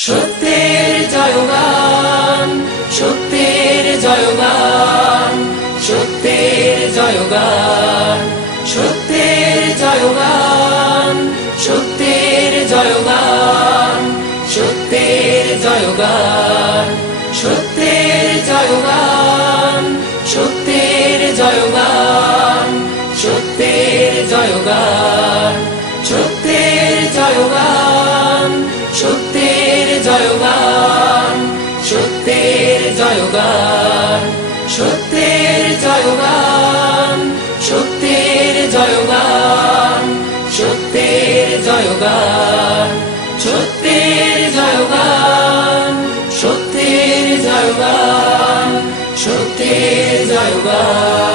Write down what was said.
সত্যের জয়গান সত্যের জয়গান সত্যের জয়গান সত্যের জয়গান সত্যের জয়গান সত্যের জয়গান সত্যের জয়গান সত্যের জয়গান সত্যের জয়গান সত্যের জয়গান সত্যের জয়গান সত্যের জয়গান সত্যের জয়গান সত্যের জয়গান সত্যের জয়গান সত্যের জয়গান সত্যের জয়গান।